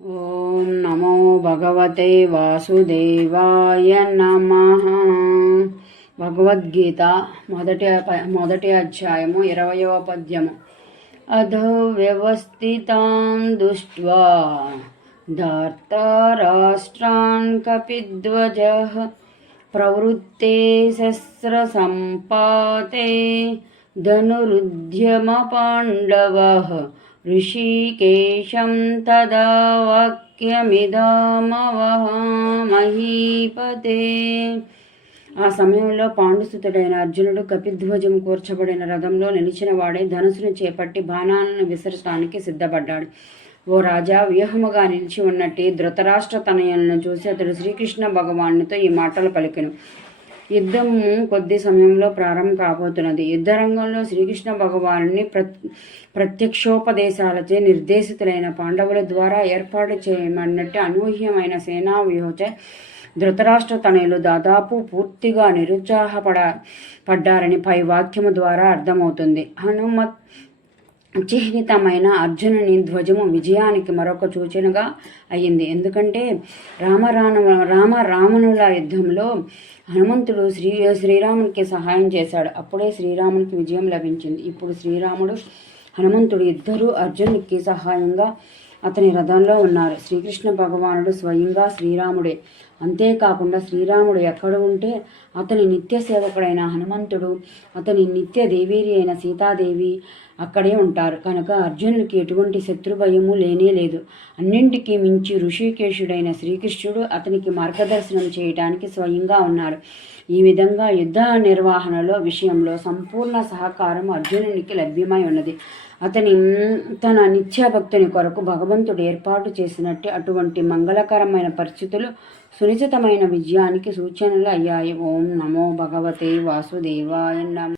ఓం నమో భగవతే వాసుదేవాయ నమ. భగవద్గీత మొదటి మొదటి అధ్యాయము ఇరవయవ పద్యము. అధో వ్యవస్థితాన్ దృష్ట్వా ధార్తరాష్ట్రాన్ కపిధ్వజ ప్రవృత్తే శస్త్ర సంపాతే ధనురుద్యమ పాండవ ఋషికేశం తదా వాక్యమిదామవహామహీపతే ఆ సమయంలో పాండుసుతుడైన అర్జునుడు కపిధ్వజం కూర్చబడిన రథంలో నిలిచిన వాడే ధనుసును చేపట్టి బాణాలను విసరటానికి సిద్ధపడ్డాడు. ఓ రాజా వ్యూహముగా నిలిచి ఉన్నట్టు ధృతరాష్ట్ర తనయులను చూసి అతడు శ్రీకృష్ణ భగవానుతో ఈ మాటలు పలికెను. యుద్ధము కొద్ది సమయంలో ప్రారంభం కాబోతున్నది. యుద్ధ రంగంలో శ్రీకృష్ణ భగవానుని ప్ర ప్రత్యక్షోపదేశాలచే నిర్దేశితులైన పాండవుల ద్వారా ఏర్పాటు చేయమన్నట్టు అనూహ్యమైన సేనా వ్యూహచే ధృతరాష్ట్ర తనయులు దాదాపు పూర్తిగా నిరుత్సాహపడ పడ్డారని పై వాక్యము ద్వారా అర్థమవుతుంది. హనుమత్ చిహ్నితమైన అర్జునుని ధ్వజము విజయానికి మరొక సూచనగా అయ్యింది. ఎందుకంటే రామరాణ రామ రావణుల యుద్ధంలో హనుమంతుడు శ్రీ శ్రీరామునికి సహాయం చేశాడు. అప్పుడే శ్రీరామునికి విజయం లభించింది. ఇప్పుడు శ్రీరాముడు హనుమంతుడు ఇద్దరూ అర్జునునికి సహాయంగా అతని రథంలో ఉన్నారు. శ్రీకృష్ణ భగవానుడు స్వయంగా శ్రీరాముడే. అంతేకాకుండా శ్రీరాముడు ఎక్కడ ఉంటే అతని నిత్య సేవకుడైన హనుమంతుడు అతని నిత్య దేవేరి అయిన సీతాదేవి అక్కడే ఉంటారు. కనుక అర్జునునికి ఎటువంటి శత్రు భయము లేనే లేదు. అన్నింటికీ మించి ఋషికేశుడైన శ్రీకృష్ణుడు అతనికి మార్గదర్శనం చేయడానికి స్వయంగా ఉన్నాడు ఈ విధంగా యుద్ధ నిర్వహణలో విషయంలో సంపూర్ణ సహకారం అర్జునునికి లభ్యమై ఉన్నది. అతని తన నిత్యాభక్తుని కొరకు భగవంతుడు ఏర్పాటు చేసినట్టు అటువంటి మంగళకరమైన పరిస్థితులు సునిశ్చితమైన విజయానికి సూచనలు అయ్యాయి. ఓం నమో భగవతే వాసుదేవాయ నమ.